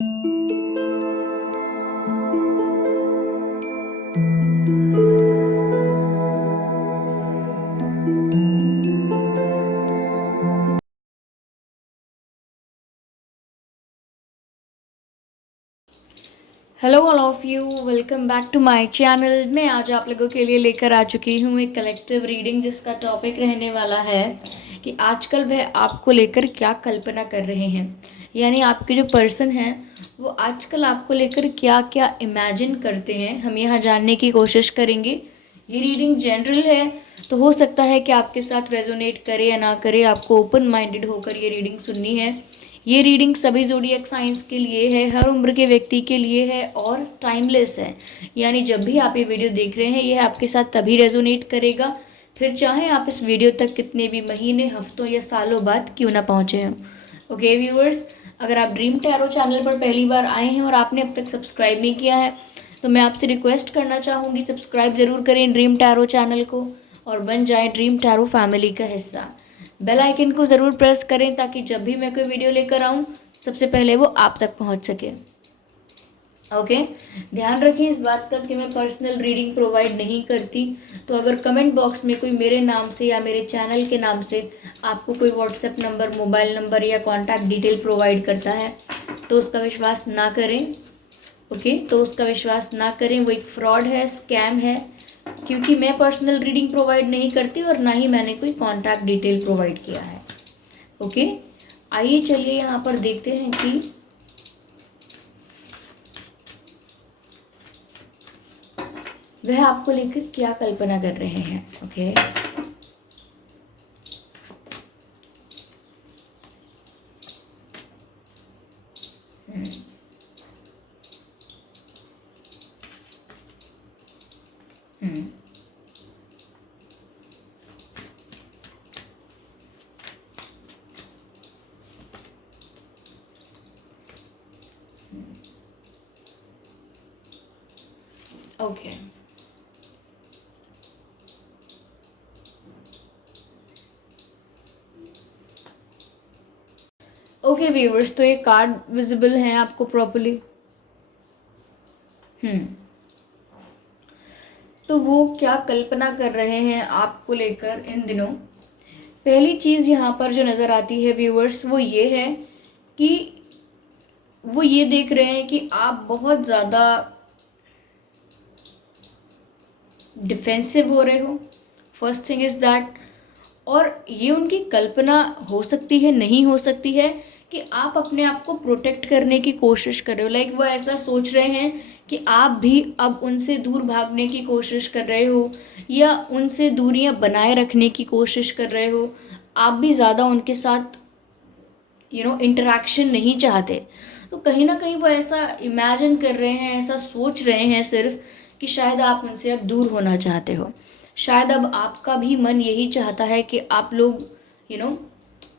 Hello all of you, welcome back to my channel. मैं आज आप लोगों के लिए लेकर आ चुकी हूँ एक कलेक्टिव रीडिंग, जिसका टॉपिक रहने वाला है कि आजकल वह आपको लेकर क्या कल्पना कर रहे हैं। यानी आपके जो पर्सन हैं वो आजकल आपको लेकर क्या क्या इमेजिन करते हैं, हम यहाँ जानने की कोशिश करेंगे। ये रीडिंग जनरल है, तो हो सकता है कि आपके साथ रेजोनेट करे या ना करे। आपको ओपन माइंडेड होकर ये रीडिंग सुननी है। ये रीडिंग सभी ज़ोडिएक साइंस के लिए है, हर उम्र के व्यक्ति के लिए है और टाइमलेस है। यानी जब भी आप ये वीडियो देख रहे हैं, यह आपके साथ तभी रेजोनेट करेगा, फिर चाहे आप इस वीडियो तक कितने भी महीने, हफ्तों या सालों बाद क्यों ना पहुँचे हों। ओके व्यूअर्स, अगर आप ड्रीम टैरो चैनल पर पहली बार आए हैं और आपने अब तक सब्सक्राइब नहीं किया है, तो मैं आपसे रिक्वेस्ट करना चाहूँगी, सब्सक्राइब ज़रूर करें ड्रीम टैरो चैनल को और बन जाएं ड्रीम टैरो फैमिली का हिस्सा। बेल आइकन को ज़रूर प्रेस करें ताकि जब भी मैं कोई वीडियो लेकर आऊँ, सबसे पहले वो आप तक पहुँच सके। ओके, ध्यान रखें इस बात का कि मैं पर्सनल रीडिंग प्रोवाइड नहीं करती। तो अगर कमेंट बॉक्स में कोई मेरे नाम से या मेरे चैनल के नाम से आपको कोई व्हाट्सएप नंबर, मोबाइल नंबर या कॉन्टैक्ट डिटेल प्रोवाइड करता है, तो उसका विश्वास ना करें। ओके, तो उसका विश्वास ना करें, वो एक फ्रॉड है, स्कैम है। क्योंकि मैं पर्सनल रीडिंग प्रोवाइड नहीं करती और ना ही मैंने कोई कॉन्टैक्ट डिटेल प्रोवाइड किया है। ओके, आइए चलिए यहाँ पर देखते हैं कि वह आपको लेकर क्या कल्पना कर रहे हैं। ओके, ओके, ओके व्यूअर्स, तो ये कार्ड विजिबल हैं आपको प्रॉपर्ली। तो वो क्या कल्पना कर रहे हैं आपको लेकर इन दिनों। पहली चीज़ यहाँ पर जो नज़र आती है व्यूअर्स, वो ये है कि वो ये देख रहे हैं कि आप बहुत ज़्यादा डिफेंसिव हो रहे हो। First thing is that. और ये उनकी कल्पना हो सकती है, नहीं हो सकती है, कि आप अपने आप को प्रोटेक्ट करने की कोशिश कर रहे हो। लाइक वो ऐसा सोच रहे हैं कि आप भी अब उनसे दूर भागने की कोशिश कर रहे हो या उनसे दूरियां बनाए रखने की कोशिश कर रहे हो। आप भी ज़्यादा उनके साथ इंटरेक्शन नहीं चाहते। तो कहीं ना कहीं वो ऐसा इमेजिन कर रहे हैं, ऐसा सोच रहे हैं सिर्फ, कि शायद आप उनसे अब दूर होना चाहते हो। शायद अब आपका भी मन यही चाहता है कि आप लोग यू नो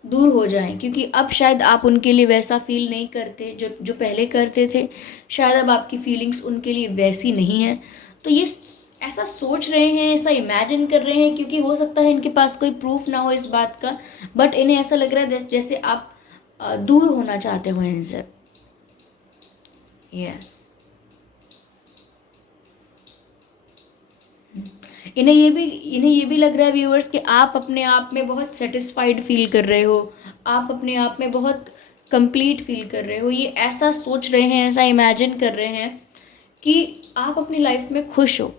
दूर हो जाएं, क्योंकि अब शायद आप उनके लिए वैसा फील नहीं करते जो जो पहले करते थे। शायद अब आपकी फीलिंग्स उनके लिए वैसी नहीं है। तो ये ऐसा सोच रहे हैं, ऐसा इमेजिन कर रहे हैं, क्योंकि हो सकता है इनके पास कोई प्रूफ ना हो इस बात का, बट इन्हें ऐसा लग रहा है जैसे आप दूर होना चाहते हो इनसे। यस, इन्हें ये भी लग रहा है व्यूअर्स कि आप अपने आप में बहुत सेटिस्फाइड फील कर रहे हो। आप अपने आप में बहुत कंप्लीट फील कर रहे हो। ये ऐसा सोच रहे हैं, ऐसा इमेजिन कर रहे हैं कि आप अपनी लाइफ में खुश हो,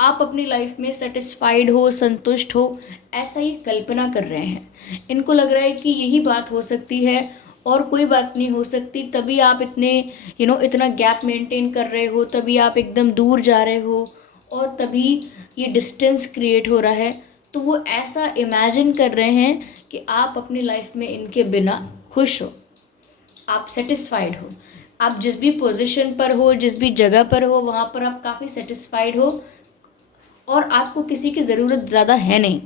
आप अपनी लाइफ में सेटिस्फाइड हो, संतुष्ट हो। ऐसा ही कल्पना कर रहे हैं। इनको लग रहा है कि यही बात हो सकती है और कोई बात नहीं हो सकती, तभी आप इतने इतना गैप मेंटेन कर रहे हो, तभी आप एकदम दूर जा रहे हो और तभी ये डिस्टेंस क्रिएट हो रहा है। तो वो ऐसा इमेजिन कर रहे हैं कि आप अपनी लाइफ में इनके बिना खुश हो, आप सेटिस्फाइड हो। आप जिस भी पोजीशन पर हो, जिस भी जगह पर हो, वहाँ पर आप काफ़ी सेटिस्फाइड हो और आपको किसी की ज़रूरत ज़्यादा है नहीं।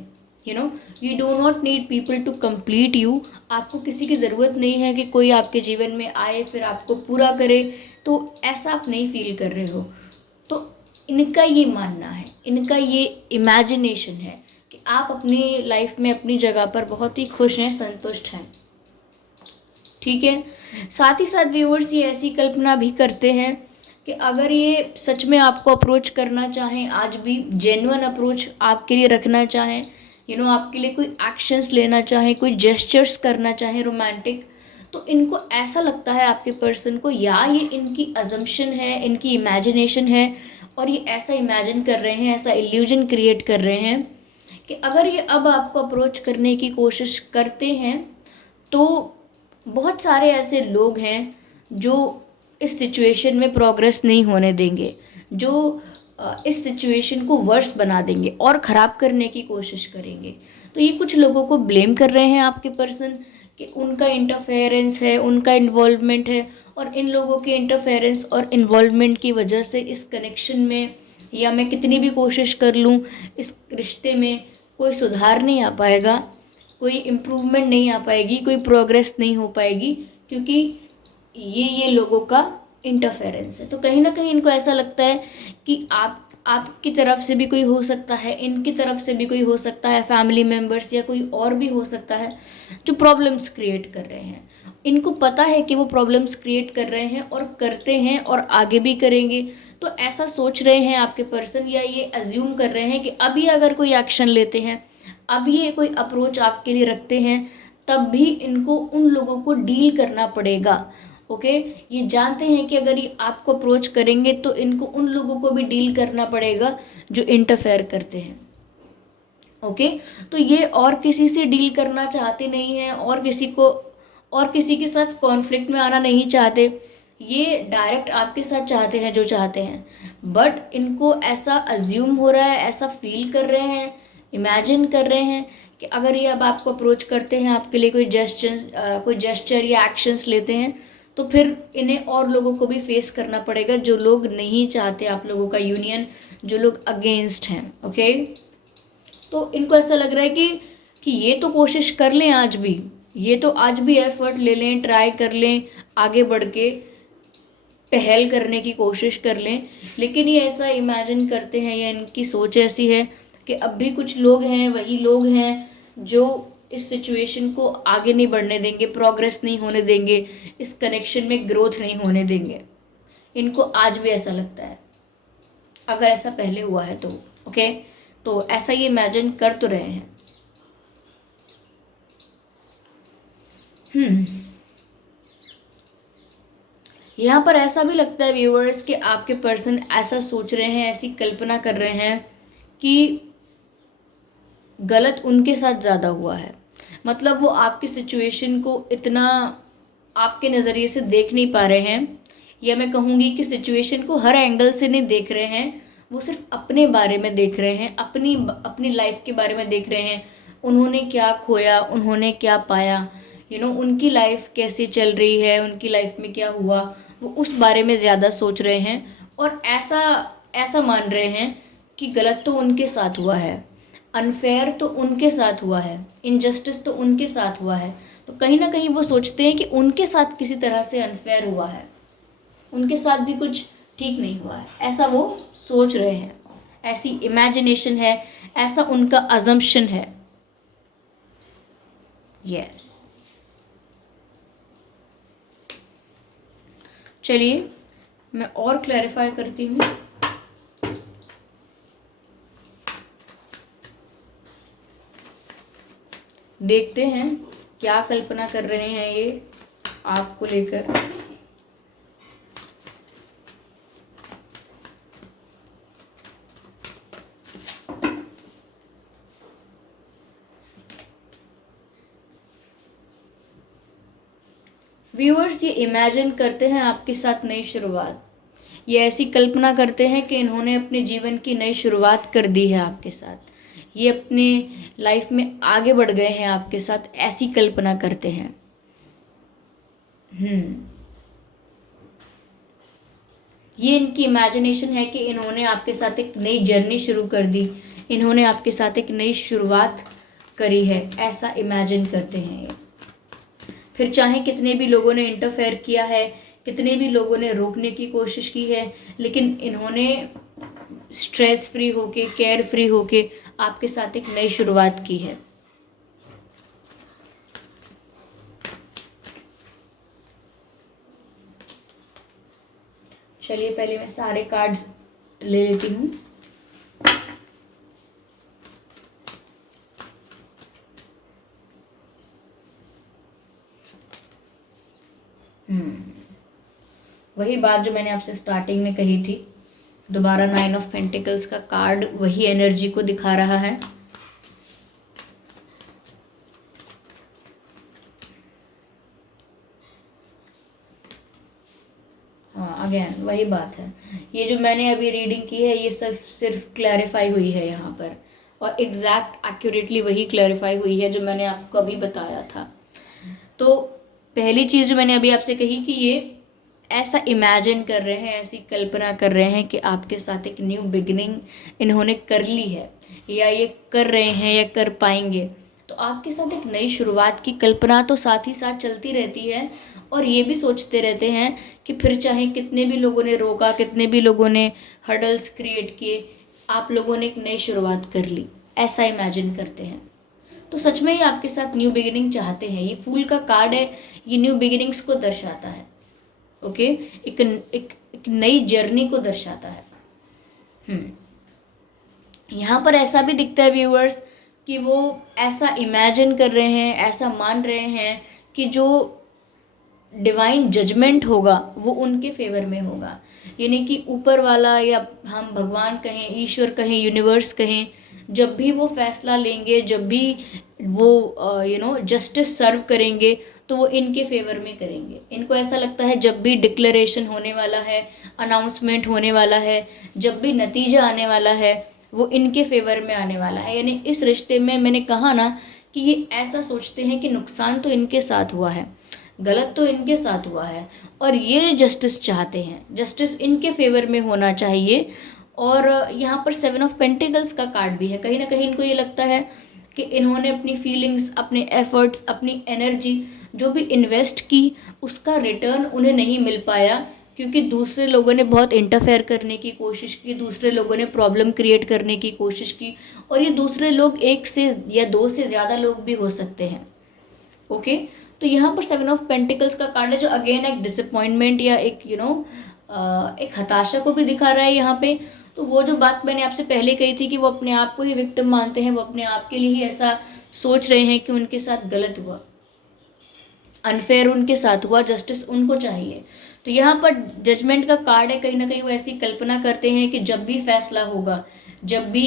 You do not need people to complete you. आपको किसी की ज़रूरत नहीं है कि कोई आपके जीवन में आए फिर आपको पूरा करे। तो ऐसा आप नहीं फील कर रहे हो। तो इनका ये मानना है, इनका ये इमेजिनेशन है कि आप अपनी लाइफ में अपनी जगह पर बहुत ही खुश हैं, संतुष्ट हैं। ठीक है। साथ ही साथ व्यूअर्स ये ऐसी कल्पना भी करते हैं कि अगर ये सच में आपको अप्रोच करना चाहें, आज भी जेन्युइन अप्रोच आपके लिए रखना चाहें, आपके लिए कोई एक्शंस लेना चाहें, कोई जेस्चर्स करना चाहें रोमांटिक, तो इनको ऐसा लगता है आपके पर्सन को, या ये इनकी अजम्पशन है, इनकी इमेजिनेशन है, और ये ऐसा इमेजिन कर रहे हैं, ऐसा इल्यूजन क्रिएट कर रहे हैं कि अगर ये अब आपको अप्रोच करने की कोशिश करते हैं तो बहुत सारे ऐसे लोग हैं जो इस सिचुएशन में प्रोग्रेस नहीं होने देंगे, जो इस सिचुएशन को वर्स बना देंगे और ख़राब करने की कोशिश करेंगे। तो ये कुछ लोगों को ब्लेम कर रहे हैं आपके पर्सन कि उनका इंटरफेरेंस है, उनका इन्वॉल्वमेंट है, और इन लोगों के इंटरफेरेंस और इन्वॉल्वमेंट की वजह से इस कनेक्शन में, या मैं कितनी भी कोशिश कर लूँ, इस रिश्ते में कोई सुधार नहीं आ पाएगा, कोई इम्प्रूवमेंट नहीं आ पाएगी, कोई प्रोग्रेस नहीं हो पाएगी, क्योंकि ये लोगों का इंटरफेरेंस है। तो कहीं ना कहीं इनको ऐसा लगता है कि आपकी तरफ से भी कोई हो सकता है, इनकी तरफ से भी कोई हो सकता है, फैमिली मेम्बर्स या कोई और भी हो सकता है जो प्रॉब्लम्स क्रिएट कर रहे हैं। इनको पता है कि वो प्रॉब्लम्स क्रिएट कर रहे हैं और करते हैं और आगे भी करेंगे। तो ऐसा सोच रहे हैं आपके पर्सन, या ये अज्यूम कर रहे हैं कि अभी अगर कोई एक्शन लेते हैं, अब ये कोई अप्रोच आपके लिए रखते हैं, तब भी इनको उन लोगों को डील करना पड़ेगा। ओके, ये जानते हैं कि अगर ये आपको अप्रोच करेंगे तो इनको उन लोगों को भी डील करना पड़ेगा जो इंटरफेयर करते हैं। ओके, तो ये और किसी से डील करना चाहते नहीं हैं, और किसी के साथ कॉन्फ्लिक्ट में आना नहीं चाहते। ये डायरेक्ट आपके साथ चाहते हैं जो चाहते हैं, बट इनको ऐसा अज्यूम हो रहा है, ऐसा फील कर रहे हैं, इमेजिन कर रहे हैं कि अगर ये अब आपको अप्रोच करते हैं, आपके लिए कोई जेस्चर या एक्शंस लेते हैं, तो फिर इन्हें और लोगों को भी फेस करना पड़ेगा, जो लोग नहीं चाहते आप लोगों का यूनियन, जो लोग अगेंस्ट हैं। ओके, तो इनको ऐसा लग रहा है कि ये तो कोशिश कर लें आज भी, ये तो आज भी एफर्ट ले लें, ट्राई कर लें, आगे बढ़ के पहल करने की कोशिश कर लें, लेकिन ये ऐसा इमेजिन करते हैं, या इनकी सोच ऐसी है कि अब भी कुछ लोग हैं, वही लोग हैं जो इस सिचुएशन को आगे नहीं बढ़ने देंगे, प्रोग्रेस नहीं होने देंगे, इस कनेक्शन में ग्रोथ नहीं होने देंगे। इनको आज भी ऐसा लगता है, अगर ऐसा पहले हुआ है तो। ओके, तो ऐसा ये इमेजिन कर तो रहे हैं। यहाँ पर ऐसा भी लगता है व्यूअर्स कि आपके पर्सन ऐसा सोच रहे हैं, ऐसी कल्पना कर रहे हैं कि गलत उनके साथ ज़्यादा हुआ है। मतलब वो आपकी सिचुएशन को इतना आपके नज़रिए से देख नहीं पा रहे हैं, या मैं कहूँगी कि सिचुएशन को हर एंगल से नहीं देख रहे हैं, वो सिर्फ अपने बारे में देख रहे हैं, अपनी लाइफ के बारे में देख रहे हैं। उन्होंने क्या खोया, उन्होंने क्या पाया, उनकी लाइफ कैसी चल रही है, उनकी लाइफ में क्या हुआ, वो उस बारे में ज़्यादा सोच रहे हैं, और ऐसा मान रहे हैं कि गलत तो उनके साथ हुआ है, अनफेयर तो उनके साथ हुआ है, इनजस्टिस तो उनके साथ हुआ है। तो कहीं ना कहीं वो सोचते हैं कि उनके साथ किसी तरह से अनफेयर हुआ है, उनके साथ भी कुछ ठीक नहीं हुआ है, ऐसा वो सोच रहे हैं, ऐसी इमेजिनेशन है, ऐसा उनका अजम्पशन है। यस, चलिए मैं और क्लैरिफाई करती हूँ। देखते हैं क्या कल्पना कर रहे हैं ये आपको लेकर। व्यूअर्स ये इमेजिन करते हैं आपके साथ नई शुरुआत, ये ऐसी कल्पना करते हैं कि इन्होंने अपने जीवन की नई शुरुआत कर दी है आपके साथ, ये अपने लाइफ में आगे बढ़ गए हैं आपके साथ, ऐसी कल्पना करते हैं। ये इनकी इमेजिनेशन है कि इन्होंने आपके साथ एक नई जर्नी शुरू कर दी, इन्होंने आपके साथ एक नई शुरुआत करी है, ऐसा इमेजिन करते हैं ये। फिर चाहे कितने भी लोगों ने इंटरफेयर किया है, कितने भी लोगों ने रोकने की कोशिश की है, लेकिन इन्होंने स्ट्रेस फ्री होके, केयर फ्री होके आपके साथ एक नई शुरुआत की है। चलिए पहले मैं सारे कार्ड्स ले लेती हूँ। वही बात जो मैंने आपसे स्टार्टिंग में कही थी, दोबारा 9 ऑफ पेंटिकल्स का कार्ड वही एनर्जी को दिखा रहा है। हाँ, अगेन वही बात है, ये जो मैंने अभी रीडिंग की है ये सिर्फ क्लैरिफाई हुई है यहाँ पर, और एग्जैक्ट एक्यूरेटली वही क्लैरिफाई हुई है जो मैंने आपको अभी बताया था। तो पहली चीज़ जो मैंने अभी आपसे कही कि ये ऐसा इमेजिन कर रहे हैं, ऐसी कल्पना कर रहे हैं कि आपके साथ एक न्यू बिगिनिंग इन्होंने कर ली है, या ये कर रहे हैं या कर पाएंगे। तो आपके साथ एक नई शुरुआत की कल्पना तो साथ ही साथ चलती रहती है, और ये भी सोचते रहते हैं कि फिर चाहे कितने भी लोगों ने रोका, कितने भी लोगों ने हर्डल्स क्रिएट किए, आप लोगों ने एक नई शुरुआत कर ली, ऐसा इमेजिन करते हैं। तो सच में ही आपके साथ न्यू बिगिनिंग चाहते हैं। ये फूल का कार्ड है, ये न्यू बिगिनिंग्स को दर्शाता है। ओके, एक नई जर्नी को दर्शाता है। यहाँ पर ऐसा भी दिखता है व्यूअर्स कि वो ऐसा इमेजिन कर रहे हैं, ऐसा मान रहे हैं कि जो डिवाइन जजमेंट होगा वो उनके फेवर में होगा। यानी कि ऊपर वाला, या हम भगवान कहें, ईश्वर कहें, यूनिवर्स कहें, जब भी वो फैसला लेंगे, जब भी वो जस्टिस सर्व करेंगे, तो वो इनके फेवर में करेंगे। इनको ऐसा लगता है जब भी डिक्लेरेशन होने वाला है, अनाउंसमेंट होने वाला है, जब भी नतीजा आने वाला है, वो इनके फेवर में आने वाला है। यानी इस रिश्ते में मैंने कहा ना कि ये ऐसा सोचते हैं कि नुकसान तो इनके साथ हुआ है, गलत तो इनके साथ हुआ है, और ये जस्टिस चाहते हैं, जस्टिस इनके फेवर में होना चाहिए। और यहाँ पर 7 ऑफ पेंटिकल्स का कार्ड भी है। कहीं ना कहीं इनको ये लगता है कि इन्होंने अपनी फीलिंग्स, अपने एफर्ट्स, अपनी एनर्जी जो भी इन्वेस्ट की, उसका रिटर्न उन्हें नहीं मिल पाया, क्योंकि दूसरे लोगों ने बहुत इंटरफेयर करने की कोशिश की, दूसरे लोगों ने प्रॉब्लम क्रिएट करने की कोशिश की, और ये दूसरे लोग 1 से या 2 से ज़्यादा लोग भी हो सकते हैं। ओके, तो यहाँ पर 7 ऑफ पेंटिकल्स का कार्ड है, जो अगेन एक डिसअपॉइंटमेंट या एक एक हताशा को भी दिखा रहा है यहाँ पे। तो वो जो बात मैंने आपसे पहले कही थी कि वो अपने आप को ही विक्टिम मानते हैं, वो अपने आप के लिए ही ऐसा सोच रहे हैं कि उनके साथ गलत हुआ, अनफेयर उनके साथ हुआ, जस्टिस उनको चाहिए। तो यहाँ पर जजमेंट का कार्ड है। कहीं ना कहीं वो ऐसी कल्पना करते हैं कि जब भी फैसला होगा, जब भी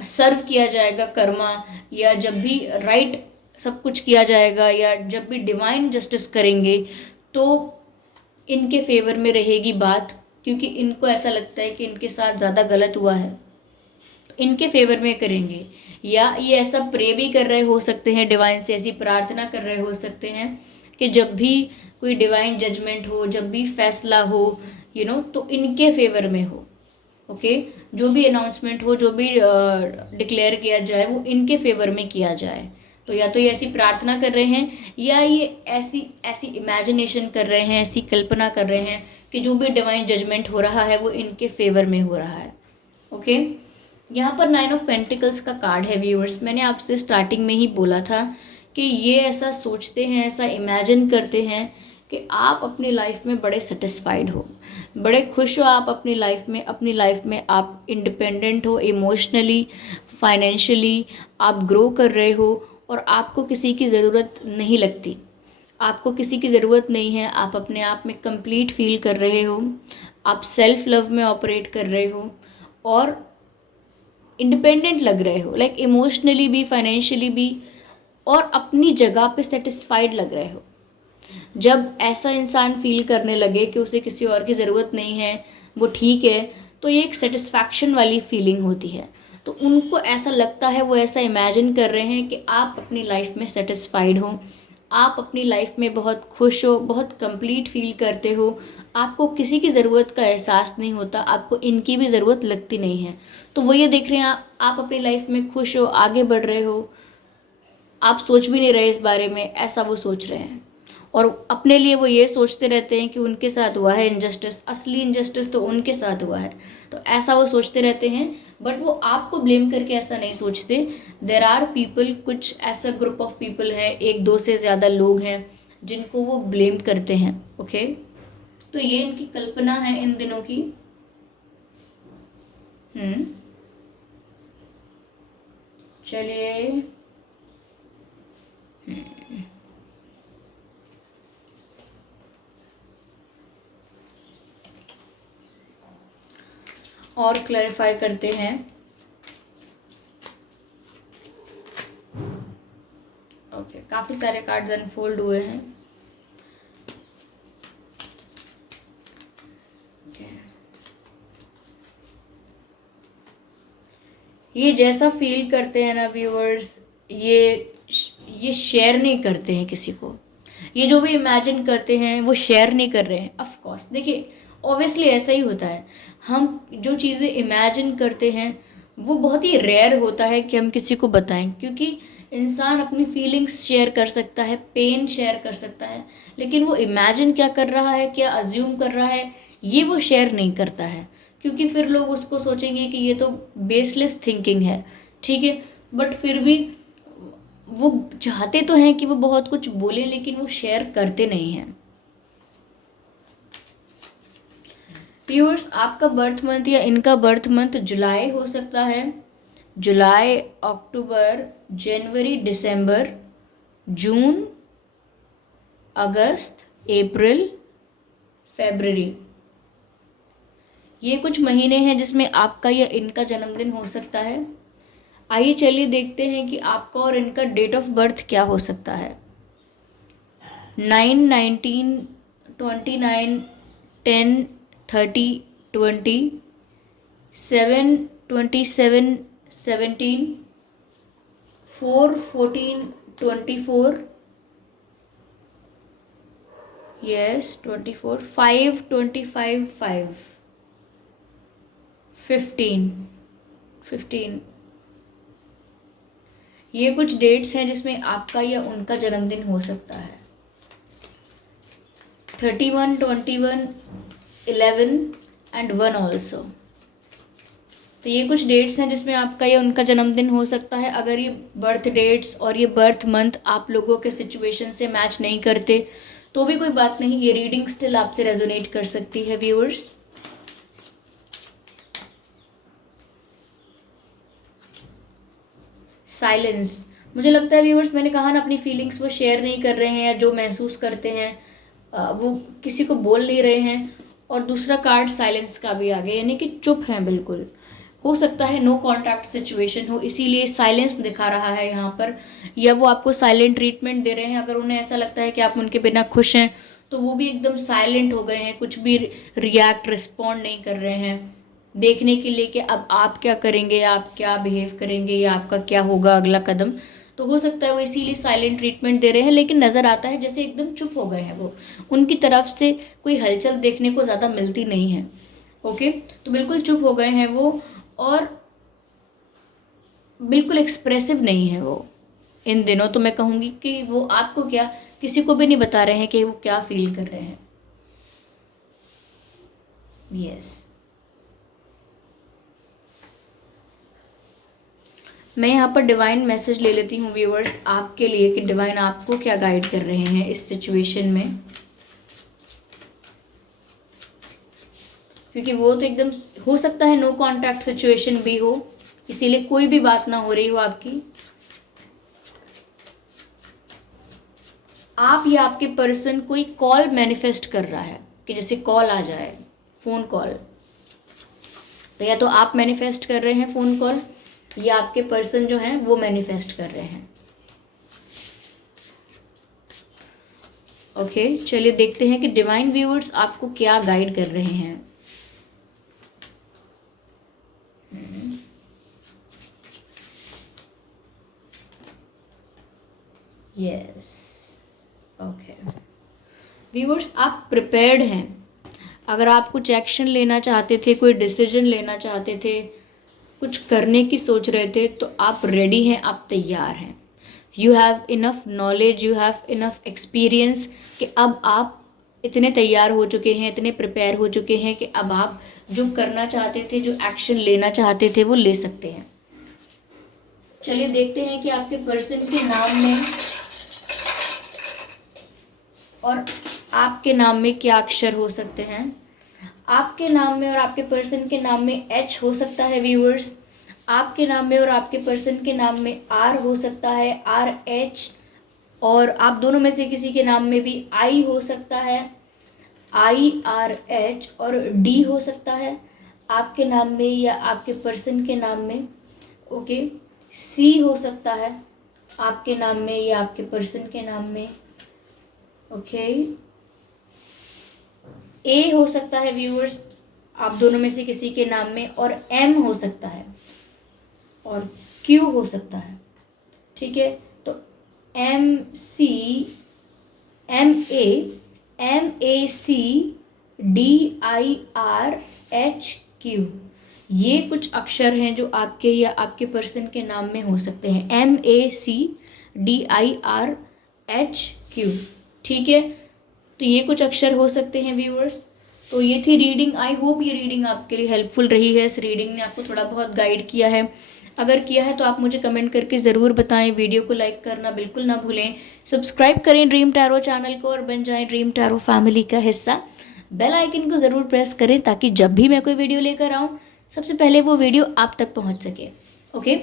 सर्व किया जाएगा कर्मा, या जब भी राइट सब कुछ किया जाएगा, या जब भी डिवाइन जस्टिस करेंगे, तो इनके फेवर में रहेगी बात, क्योंकि इनको ऐसा लगता है कि इनके साथ ज़्यादा गलत हुआ है, तो इनके फेवर में करेंगे। या ये ऐसा प्रे भी कर रहे हो सकते हैं, डिवाइन से ऐसी प्रार्थना कर रहे हो सकते हैं कि जब भी कोई डिवाइन जजमेंट हो, जब भी फैसला हो, तो इनके फेवर में हो। ओके, जो भी अनाउंसमेंट हो, जो भी डिक्लेयर किया जाए, वो इनके फेवर में किया जाए। तो या तो ये ऐसी प्रार्थना कर रहे हैं, या ये ऐसी ऐसी इमेजिनेशन कर रहे हैं, ऐसी कल्पना कर रहे हैं कि जो भी डिवाइन जजमेंट हो रहा है वो इनके फेवर में हो रहा है। ओके, यहाँ पर 9 ऑफ पेंटिकल्स का कार्ड है व्यूअर्स। मैंने आपसे स्टार्टिंग में ही बोला था कि ये ऐसा सोचते हैं, ऐसा इमेजिन करते हैं कि आप अपनी लाइफ में बड़े सेटिस्फाइड हो, बड़े खुश हो आप अपनी लाइफ में आप इंडिपेंडेंट हो, इमोशनली, फाइनेंशियली आप ग्रो कर रहे हो, और आपको किसी की ज़रूरत नहीं लगती, आपको किसी की ज़रूरत नहीं है, आप अपने आप में कंप्लीट फील कर रहे हो, आप सेल्फ लव में ऑपरेट कर रहे हो, और इंडिपेंडेंट लग रहे हो, लाइक इमोशनली भी, फाइनेंशियली भी, और अपनी जगह पे सेटिस्फाइड लग रहे हो। जब ऐसा इंसान फील करने लगे कि उसे किसी और की ज़रूरत नहीं है, वो ठीक है, तो ये एक सेटिस्फैक्शन वाली फीलिंग होती है। तो उनको ऐसा लगता है, वो ऐसा इमेजिन कर रहे हैं कि आप अपनी लाइफ में सेटिस्फाइड हो, आप अपनी लाइफ में बहुत खुश हो, बहुत कंप्लीट फील करते हो, आपको किसी की ज़रूरत का एहसास नहीं होता, आपको इनकी भी ज़रूरत लगती नहीं है। तो वो ये देख रहे हैं आप अपनी लाइफ में खुश हो, आगे बढ़ रहे हो, आप सोच भी नहीं रहे इस बारे में, ऐसा वो सोच रहे हैं। और अपने लिए वो ये सोचते रहते हैं कि उनके साथ हुआ है इनजस्टिस, असली इनजस्टिस तो उनके साथ हुआ है, तो ऐसा वो सोचते रहते हैं। बट वो आपको ब्लेम करके ऐसा नहीं सोचते। देर आर पीपल, कुछ ऐसा ग्रुप ऑफ पीपल है, 1-2 से ज़्यादा लोग हैं जिनको वो ब्लेम करते हैं। ओके, तो ये इनकी कल्पना है इन दिनों की। चलिए, और क्लैरिफाई करते हैं। ओके, काफी सारे कार्ड्स अनफोल्ड हुए हैं। ये जैसा फील करते हैं ना व्यूअर्स, ये शेयर नहीं करते हैं किसी को। ये जो भी इमेजिन करते हैं वो शेयर नहीं कर रहे हैं। ऑफ कोर्स देखिए, ऑब्वियसली ऐसा ही होता है। हम जो चीज़ें इमेजिन करते हैं वो बहुत ही रेयर होता है कि हम किसी को बताएं, क्योंकि इंसान अपनी फीलिंग्स शेयर कर सकता है, पेन शेयर कर सकता है, लेकिन वो इमेजिन क्या कर रहा है, क्या अज्यूम कर रहा है, ये वो शेयर नहीं करता है, क्योंकि फिर लोग उसको सोचेंगे कि ये तो बेसलेस थिंकिंग है। ठीक है, बट फिर भी वो चाहते तो हैं कि वो बहुत कुछ बोले, लेकिन वो शेयर करते नहीं हैं। व्यूअर्स, आपका बर्थ मंथ या इनका बर्थ मंथ जुलाई हो सकता है। जुलाई, अक्टूबर, जनवरी, दिसंबर, जून, अगस्त, अप्रैल, फरवरी, ये कुछ महीने हैं जिसमें आपका या इनका जन्मदिन हो सकता है। आइए चलिए देखते हैं कि आपका और इनका डेट ऑफ बर्थ क्या हो सकता है। 9, 19, 29, 10, 30, 20, 7, 27, 17, 4, 14, 24, yes 24, 5, 25, 5, 15, ये कुछ डेट्स हैं जिसमें आपका या उनका जन्मदिन हो सकता है। 31, 21, 11 एंड 1 ऑल्सो। तो ये कुछ डेट्स हैं जिसमें आपका या उनका जन्मदिन हो सकता है। अगर ये बर्थ डेट्स और ये बर्थ मंथ आप लोगों के सिचुएशन से मैच नहीं करते तो भी कोई बात नहीं, ये रीडिंग स्टिल आपसे रेजोनेट कर सकती है व्यूअर्स। साइलेंस, मुझे लगता है व्यूअर्स, मैंने कहा ना अपनी फीलिंग्स वो शेयर नहीं कर रहे हैं, या जो महसूस करते हैं वो किसी को बोल नहीं रहे हैं। और दूसरा कार्ड साइलेंस का भी आ गया, यानी कि चुप हैं बिल्कुल। हो सकता है नो कॉन्टैक्ट सिचुएशन हो, इसीलिए साइलेंस दिखा रहा है यहाँ पर, या वो आपको साइलेंट ट्रीटमेंट दे रहे हैं। अगर उन्हें ऐसा लगता है कि आप उनके बिना खुश हैं तो वो भी एकदम साइलेंट हो गए हैं, कुछ भी रिएक्ट रिस्पॉन्ड नहीं कर रहे हैं, देखने के लिए कि अब आप क्या करेंगे, या आप क्या बिहेव करेंगे, या आपका क्या होगा अगला कदम। तो हो सकता है वो इसीलिए साइलेंट ट्रीटमेंट दे रहे हैं, लेकिन नज़र आता है जैसे एकदम चुप हो गए हैं वो, उनकी तरफ से कोई हलचल देखने को ज़्यादा मिलती नहीं है। ओके, तो बिल्कुल चुप हो गए हैं वो, और बिल्कुल एक्सप्रेसिव नहीं है वो इन दिनों। तो मैं कहूँगी कि वो आपको क्या, किसी को भी नहीं बता रहे हैं कि वो क्या फील कर रहे हैं। यस, मैं यहाँ पर डिवाइन मैसेज ले लेती हूँ व्यूअर्स आपके लिए, कि डिवाइन आपको क्या गाइड कर रहे हैं इस सिचुएशन में, क्योंकि वो तो एकदम हो सकता है नो कॉन्टैक्ट सिचुएशन भी हो, इसीलिए कोई भी बात ना हो रही हो आपकी। आप या आपके पर्सन कोई कॉल मैनिफेस्ट कर रहा है, कि जैसे कॉल आ जाए, फोन कॉल, तो या तो आप मैनिफेस्ट कर रहे हैं फोन कॉल, या आपके पर्सन जो हैं वो मैनिफेस्ट कर रहे हैं। ओके, चलिए देखते हैं कि डिवाइन व्यूअर्स आपको क्या गाइड कर रहे हैं। यस, ओके व्यूअर्स, आप प्रिपेयर्ड हैं। अगर आप कुछ एक्शन लेना चाहते थे, कोई डिसीजन लेना चाहते थे, कुछ करने की सोच रहे थे, तो आप रेडी हैं, आप तैयार हैं। You have enough knowledge, you have enough experience, कि अब आप इतने तैयार हो चुके हैं, इतने प्रिपेयर हो चुके हैं कि अब आप जो करना चाहते थे, जो एक्शन लेना चाहते थे, वो ले सकते हैं। चलिए देखते हैं कि आपके पर्सन के नाम में और आपके नाम में क्या अक्षर हो सकते हैं? आपके नाम में और आपके पर्सन के नाम में एच हो सकता है व्यूअर्स। आपके नाम में और आपके पर्सन के नाम में आर हो सकता है, आर एच। और आप दोनों में से किसी के नाम में भी आई हो सकता है, आई आर एच। और डी हो सकता है आपके नाम में या आपके पर्सन के नाम में। ओके, सी हो सकता है आपके नाम में या आपके पर्सन के नाम में। ओके, ए हो सकता है व्यूअर्स आप दोनों में से किसी के नाम में, और एम हो सकता है, और क्यू हो सकता है। ठीक है, तो M C, M A C, D I R H Q, ये कुछ अक्षर हैं जो आपके या आपके पर्सन के नाम में हो सकते हैं। M A C, D I R H Q. ठीक है, तो ये कुछ अक्षर हो सकते हैं व्यूअर्स। तो ये थी रीडिंग। आई होप ये रीडिंग आपके लिए हेल्पफुल रही है। इस रीडिंग ने आपको थोड़ा बहुत गाइड किया है। अगर किया है तो आप मुझे कमेंट करके ज़रूर बताएं। वीडियो को लाइक करना बिल्कुल ना भूलें। सब्सक्राइब करें ड्रीम टैरो चैनल को और बन जाएं ड्रीम टैरो फैमिली का हिस्सा। बेल आइकन को ज़रूर प्रेस करें ताकि जब भी मैं कोई वीडियो लेकर आऊँ सबसे पहले वो वीडियो आप तक पहुँच सके। ओके,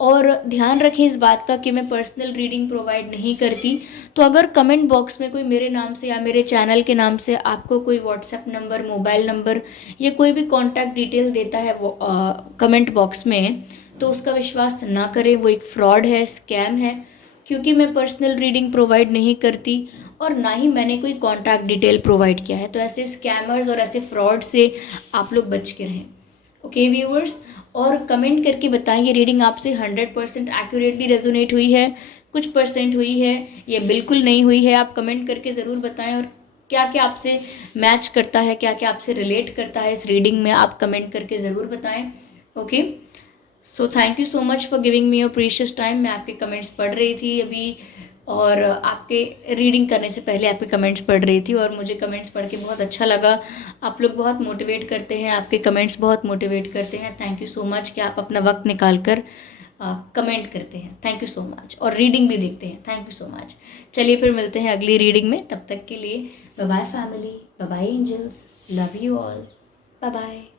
और ध्यान रखें इस बात का कि मैं पर्सनल रीडिंग प्रोवाइड नहीं करती। तो अगर कमेंट बॉक्स में कोई मेरे नाम से या मेरे चैनल के नाम से आपको कोई व्हाट्सएप नंबर, मोबाइल नंबर या कोई भी कॉन्टैक्ट डिटेल देता है वो कमेंट बॉक्स में, तो उसका विश्वास ना करें। वो एक फ्रॉड है, स्कैम है। क्योंकि मैं पर्सनल रीडिंग प्रोवाइड नहीं करती और ना ही मैंने कोई कॉन्टैक्ट डिटेल प्रोवाइड किया है। तो ऐसे स्कैमर्स और ऐसे फ्रॉड से आप लोग बच के रहें। ओके व्यूअर्स, और कमेंट करके बताएं ये रीडिंग आपसे 100% एक्यूरेटली रेजोनेट हुई है, कुछ परसेंट हुई है, ये बिल्कुल नहीं हुई है। आप कमेंट करके ज़रूर बताएं। और क्या क्या आपसे मैच करता है, क्या क्या आपसे रिलेट करता है इस रीडिंग में, आप कमेंट करके ज़रूर बताएं। Okay, so thank you so much for giving me your precious time. मैं आपके कमेंट्स पढ़ रही थी अभी, और आपके रीडिंग करने से पहले आपके कमेंट्स पढ़ रही थी, और मुझे कमेंट्स पढ़ के बहुत अच्छा लगा। आप लोग बहुत मोटिवेट करते हैं, आपके कमेंट्स बहुत मोटिवेट करते हैं। थैंक यू सो मच कि आप अपना वक्त निकाल कर कमेंट करते हैं। थैंक यू सो मच, और रीडिंग भी देखते हैं। Thank you so much. चलिए फिर मिलते हैं अगली रीडिंग में। तब तक के लिए bye bye family, bye bye angels, love you all, bye bye.